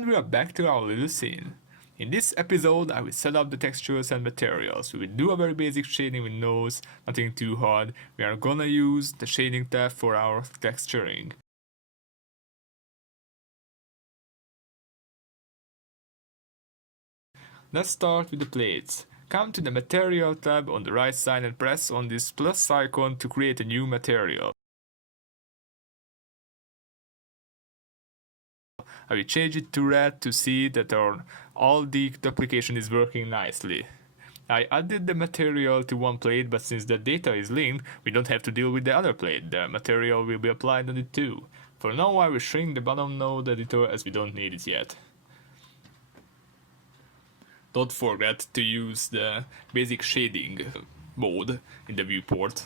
And we are back to our little scene. In this episode, I will set up the textures and materials. We will do a very basic shading with nose, nothing too hard. We are gonna use the shading tab for our texturing. Let's start with the plates. Come to the material tab on the right side and press on this plus icon to create a new material. I will change it to red to see that all the duplication is working nicely. I added the material to one plate, but since the data is linked, we don't have to deal with the other plate. The material will be applied on it too. For now, I will shrink the bottom node editor as we don't need it yet. Don't forget to use the basic shading mode in the viewport.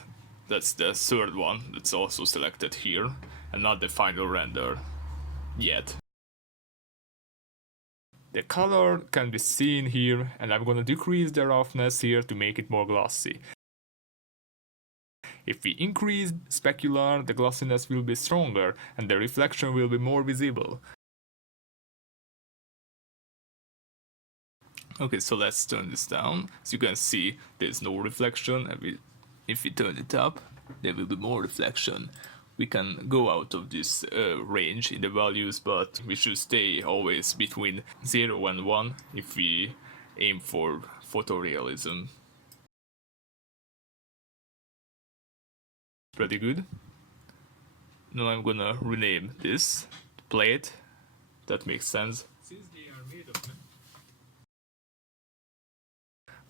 That's the third one that's also selected here, and not the final render yet. The color can be seen here, and I'm gonna decrease the roughness here to make it more glossy. If we increase specular, the glossiness will be stronger and the reflection will be more visible. Okay, so let's turn this down. As you can see, there's no reflection, and if we turn it up, there will be more reflection. We can go out of this range in the values, but we should stay always between 0 and 1 if we aim for photorealism. Pretty good. Now I'm gonna rename this plate. That makes sense. Since they are made of metal.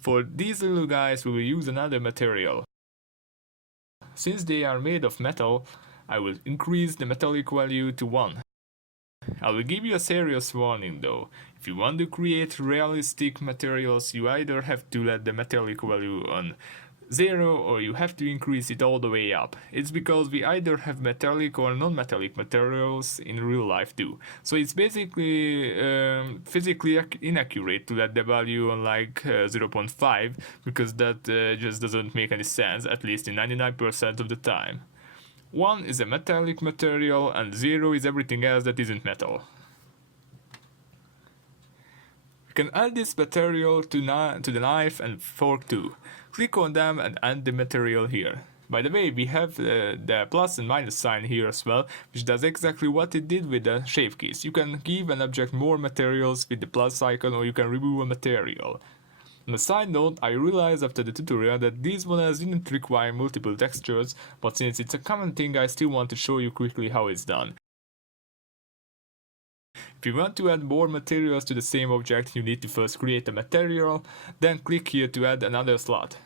For these little guys we will use another material. Since they are made of metal, I will increase the metallic value to 1. I will give you a serious warning though. If you want to create realistic materials, you either have to let the metallic value on 0 or you have to increase it all the way up. It's because we either have metallic or non-metallic materials in real life too. So it's basically physically inaccurate to let the value on like 0.5 because that just doesn't make any sense, at least in 99% of the time. 1 is a metallic material and 0 is everything else that isn't metal. You can add this material to the knife and fork too. Click on them and add the material here. By the way, we have the plus and minus sign here as well, which does exactly what it did with the shape keys. You can give an object more materials with the plus icon, or you can remove a material. On a side note, I realized after the tutorial that these models didn't require multiple textures, but since it's a common thing, I still want to show you quickly how it's done. If you want to add more materials to the same object, you need to first create a material, then click here to add another slot.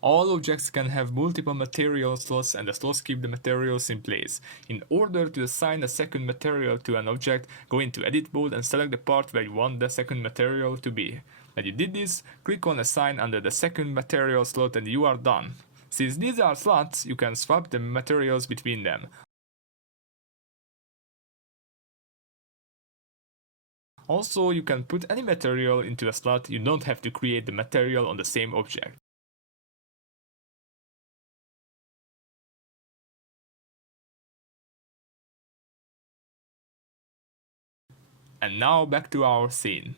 All objects can have multiple material slots, and the slots keep the materials in place. In order to assign a second material to an object, go into edit mode and select the part where you want the second material to be. When you did this, click on assign under the second material slot and you are done. Since these are slots, you can swap the materials between them. Also, you can put any material into a slot, you don't have to create the material on the same object. And now back to our scene.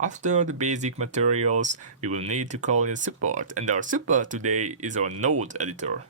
After the basic materials, we will need to call in support, and our support today is our node editor.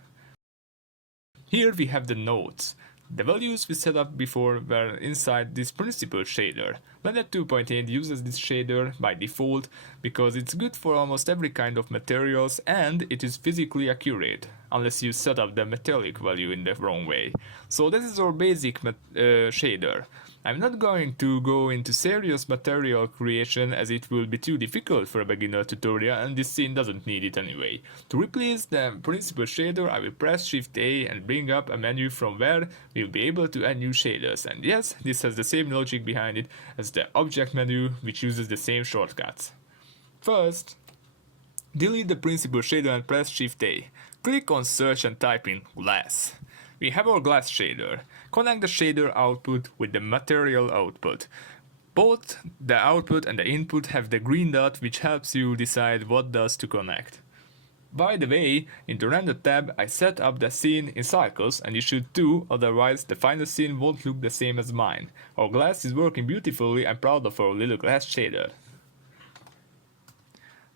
Here we have the nodes. The values we set up before were inside this principal shader. Blender 2.8 uses this shader by default because it's good for almost every kind of materials and it is physically accurate, unless you set up the metallic value in the wrong way. So this is our basic shader. I'm not going to go into serious material creation as it will be too difficult for a beginner tutorial and this scene doesn't need it anyway. To replace the principal shader, I will press Shift A and bring up a menu from where we'll be able to add new shaders. And yes, this has the same logic behind it as the object menu, which uses the same shortcuts. First, delete the principal shader and press Shift A. Click on search and type in glass. We have our glass shader. Connect the shader output with the material output. Both the output and the input have the green dot which helps you decide what dots to connect. By the way, in the render tab I set up the scene in cycles and you should too, otherwise the final scene won't look the same as mine. Our glass is working beautifully, I'm proud of our little glass shader.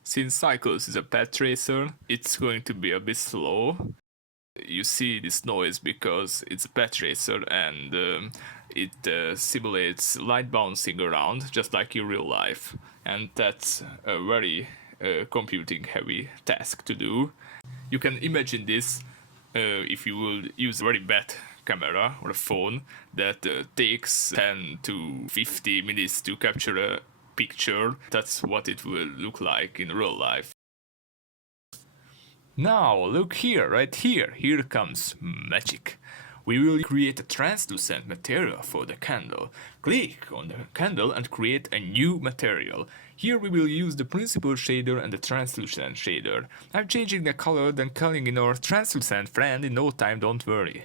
Since cycles is a path tracer, it's going to be a bit slow. You see this noise because it's a path tracer and it simulates light bouncing around just like in real life, and that's a very computing heavy task to do. You can imagine this if you would use a very bad camera or a phone that takes 10 to 50 minutes to capture a picture. That's what it will look like in real life. Now look here, right here, here comes magic. We will create a translucent material for the candle. Click on the candle and create a new material. Here we will use the principal shader and the translucent shader. I'm changing the color then calling in our translucent friend in no time, don't worry.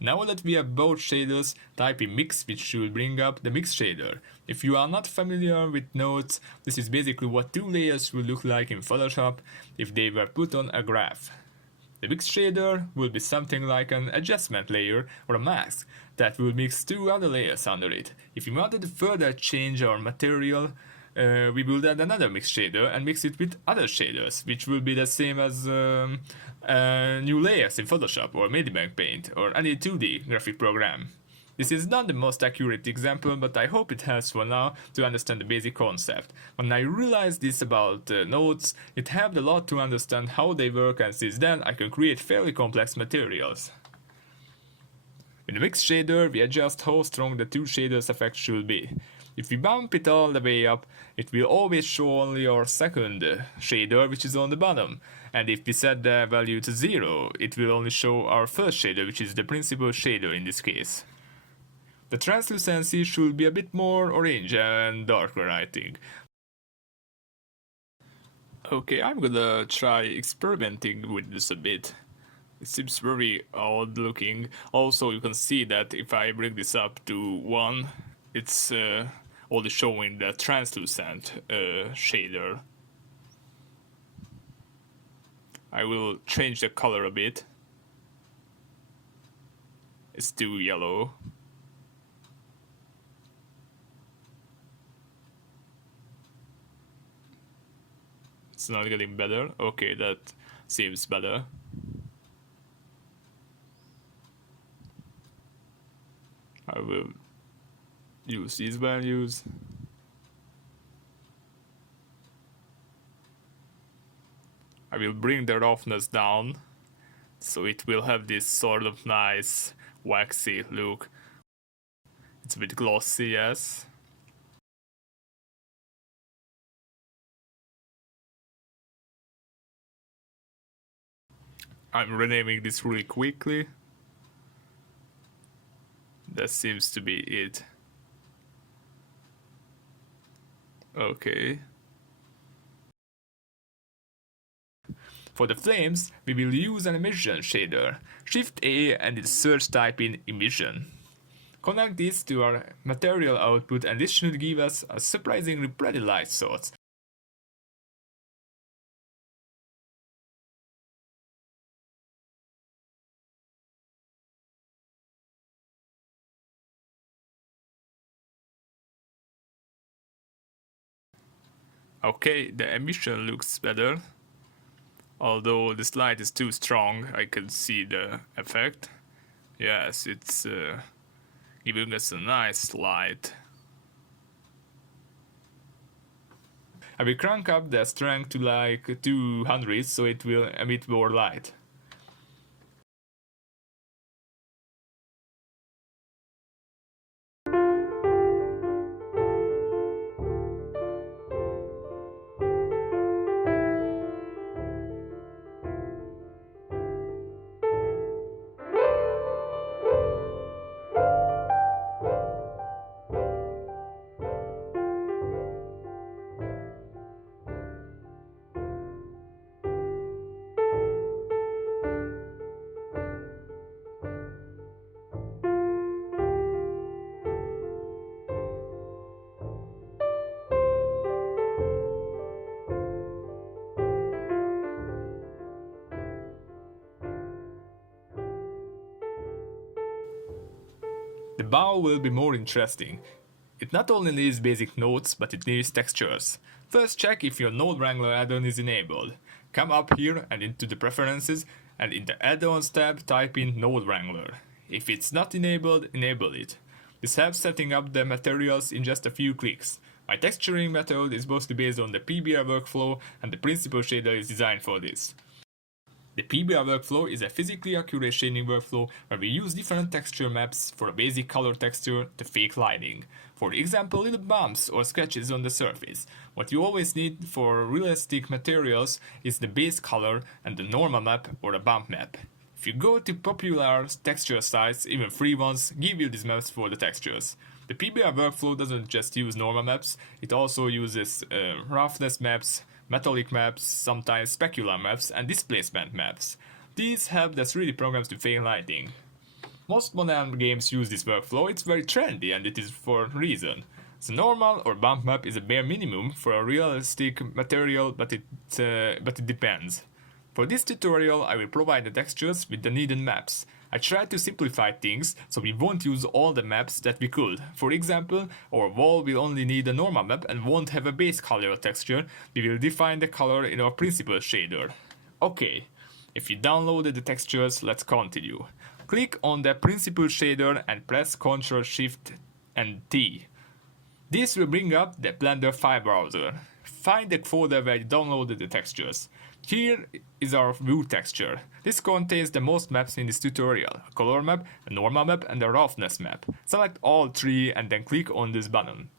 Now that we have both shaders, type in mix, which should bring up the mix shader. If you are not familiar with nodes, this is basically what two layers will look like in Photoshop if they were put on a graph. The mix shader will be something like an adjustment layer or a mask that will mix two other layers under it. If we wanted to further change our material, we will add another mix shader and mix it with other shaders, which will be the same as new layers in Photoshop or Medibank Paint or any 2D graphic program. This is not the most accurate example, but I hope it helps for now to understand the basic concept. When I realized this about nodes, it helped a lot to understand how they work, and since then I can create fairly complex materials. In the mix shader, we adjust how strong the two shaders effect should be. If we bump it all the way up, it will always show only our second shader, which is on the bottom. And if we set the value to 0, it will only show our first shader, which is the principal shader in this case. The translucency should be a bit more orange and darker, I think. Okay, I'm gonna try experimenting with this a bit. It seems very odd looking. Also, you can see that if I bring this up to 1, it's only showing the translucent shader. I will change the color a bit. It's too yellow. It's not getting better. Okay, that seems better. I will use these values. I will bring the roughness down so it will have this sort of nice waxy look. It's a bit glossy, yes. I'm renaming this really quickly. That seems to be it. Okay. For the flames, we will use an emission shader. Shift A and search type in emission. Connect this to our material output and this should give us a surprisingly pretty light source. Okay, the emission looks better. Although this light is too strong, I can see the effect. Yes, it's giving us a nice light. I will crank up the strength to like 200 so it will emit more light. The bow will be more interesting. It not only needs basic nodes, but it needs textures. First check if your Node Wrangler add-on is enabled. Come up here and into the preferences, and in the add-ons tab type in Node Wrangler. If it's not enabled, enable it. This helps setting up the materials in just a few clicks. My texturing method is mostly based on the PBR workflow, and the principal shader is designed for this. The PBR workflow is a physically accurate shading workflow where we use different texture maps for a basic color texture to fake lighting. For example, little bumps or scratches on the surface. What you always need for realistic materials is the base color and the normal map or a bump map. If you go to popular texture sites, even free ones give you these maps for the textures. The PBR workflow doesn't just use normal maps, it also uses roughness maps, metallic maps, sometimes specular maps, and displacement maps. These help the 3D programs to fake lighting. Most modern games use this workflow, it's very trendy and it is for a reason. The normal or bump map is a bare minimum for a realistic material, but it depends. For this tutorial I will provide the textures with the needed maps. I tried to simplify things so we won't use all the maps that we could. For example, our wall will only need a normal map and won't have a base color texture. We will define the color in our principal shader. Okay, if you downloaded the textures, let's continue. Click on the principal shader and press Ctrl Shift and T. This will bring up the Blender file browser. Find the folder where you downloaded the textures. Here is our view texture. This contains the most maps in this tutorial: a color map, a normal map, and a roughness map. Select all three and then click on this button.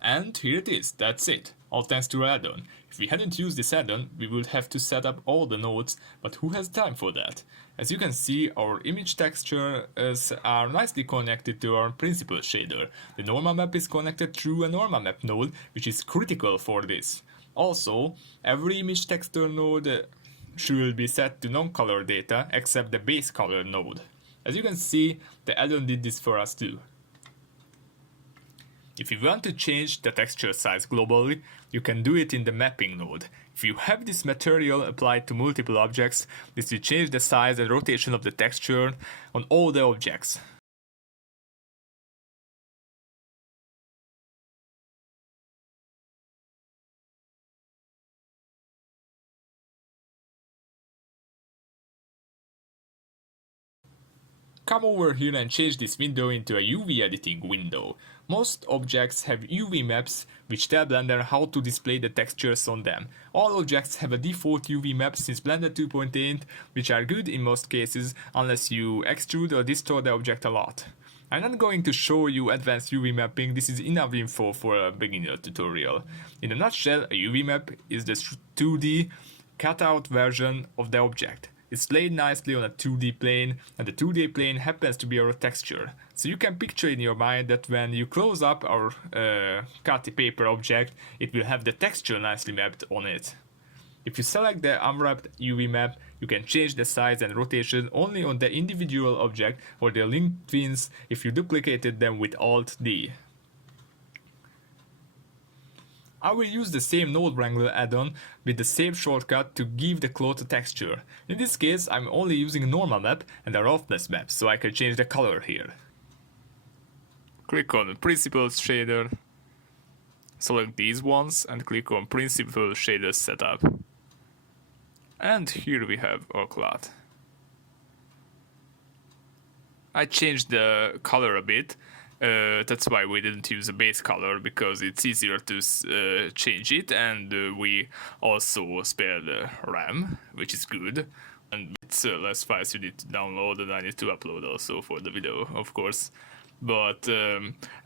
And here it is, that's it. All thanks to our add-on. If we hadn't used this add-on, we would have to set up all the nodes, but who has time for that? As you can see, our image textures are nicely connected to our principal shader. The normal map is connected through a normal map node, which is critical for this. Also, every image texture node should be set to non-color data except the base color node. As you can see, the add-on did this for us too. If you want to change the texture size globally, you can do it in the mapping node. If you have this material applied to multiple objects, this will change the size and rotation of the texture on all the objects. Come over here and change this window into a UV editing window. Most objects have UV maps which tell Blender how to display the textures on them. All objects have a default UV map since Blender 2.8, which are good in most cases unless you extrude or distort the object a lot. I'm not going to show you advanced UV mapping, this is enough info for a beginner tutorial. In a nutshell, a UV map is the 2D cutout version of the object. It's laid nicely on a 2D plane, and the 2D plane happens to be our texture. So you can picture in your mind that when you close up our cut paper object, it will have the texture nicely mapped on it. If you select the unwrapped UV map, you can change the size and rotation only on the individual object or the linked twins if you duplicated them with Alt-D. I will use the same Node Wrangler add-on with the same shortcut to give the cloth a texture. In this case, I'm only using a normal map and a roughness map, so I can change the color here. Click on the Principal shader, select these ones and click on Principal shader setup. And here we have our cloth. I changed the color a bit. That's why we didn't use a base color, because it's easier to change it, and we also spare the RAM, which is good. And it's less files you need to download, and I need to upload also for the video, of course. But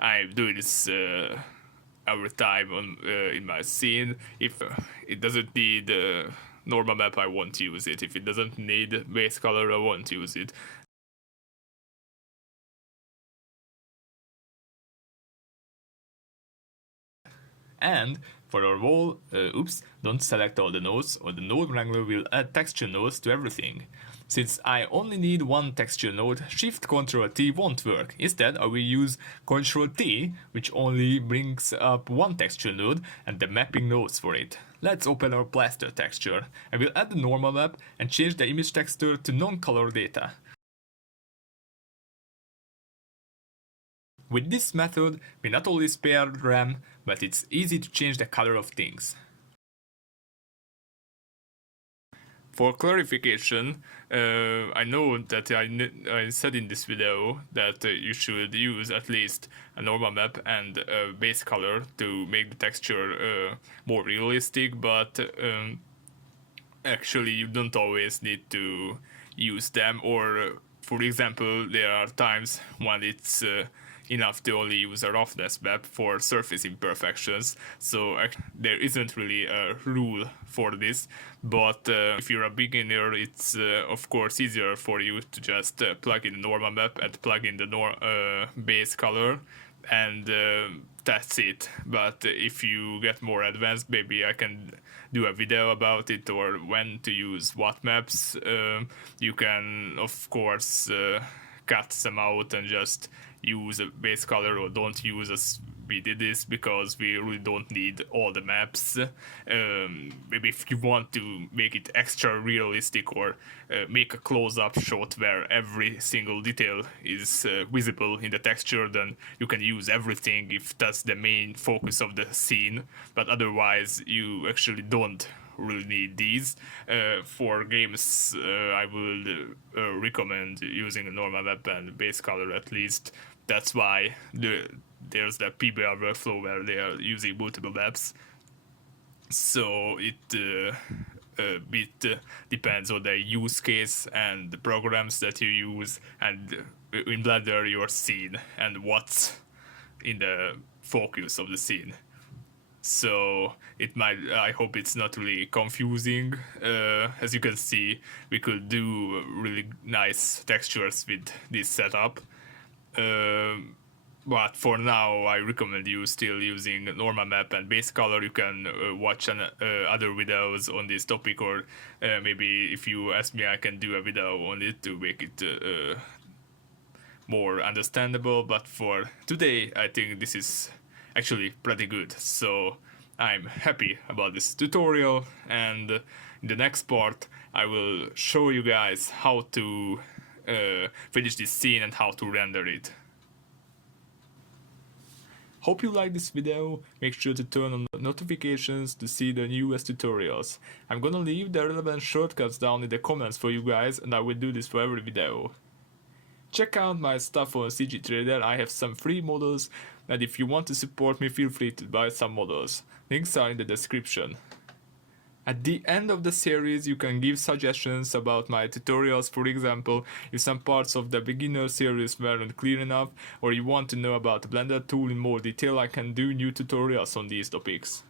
I do this every time in my scene. If it doesn't need normal map, I won't use it. If it doesn't need base color, I won't use it. And for our wall, don't select all the nodes, or the Node Wrangler will add texture nodes to everything. Since I only need one texture node, Shift Ctrl T won't work. Instead, I will use Ctrl T, which only brings up one texture node and the mapping nodes for it. Let's open our plaster texture. I will add the normal map and change the image texture to non-color data. With this method, we not only spare RAM, but it's easy to change the color of things. For clarification, I know that I said in this video that you should use at least a normal map and a base color to make the texture more realistic, but actually you don't always need to use them, or for example there are times when it's enough to only use a roughness map for surface imperfections, so there isn't really a rule for this, but if you're a beginner it's of course easier for you to just plug in the normal map and plug in the base color, and that's it. But if you get more advanced, maybe I can do a video about it, or when to use what maps. You can of course cut some out and just use a base color, or don't use as we did this, because we really don't need all the maps. Maybe if you want to make it extra realistic, or make a close-up shot where every single detail is visible in the texture, then you can use everything if that's the main focus of the scene, but otherwise you actually don't really need these. For games I will recommend using a normal map and base color at least. That's why there's the PBR workflow where they are using multiple maps. So it a bit depends on the use case and the programs that you use, and in Blender your scene and what's in the focus of the scene. So I hope it's not really confusing. As you can see, we could do really nice textures with this setup. But for now I recommend you still using normal map and base color. You can watch other videos on this topic, or maybe if you ask me I can do a video on it to make it more understandable, but for today I think this is actually pretty good, so I'm happy about this tutorial, and in the next part I will show you guys how to finish this scene and how to render it. Hope you like this video. Make sure to turn on notifications to see the newest tutorials. I'm gonna leave the relevant shortcuts down in the comments for you guys, and I will do this for every video. Check out my stuff on CG Trader. I have some free models, and if you want to support me, feel free to buy some models. Links are in the description. At the end of the series you can give suggestions about my tutorials. For example, if some parts of the beginner series weren't clear enough, or you want to know about the Blender tool in more detail, I can do new tutorials on these topics.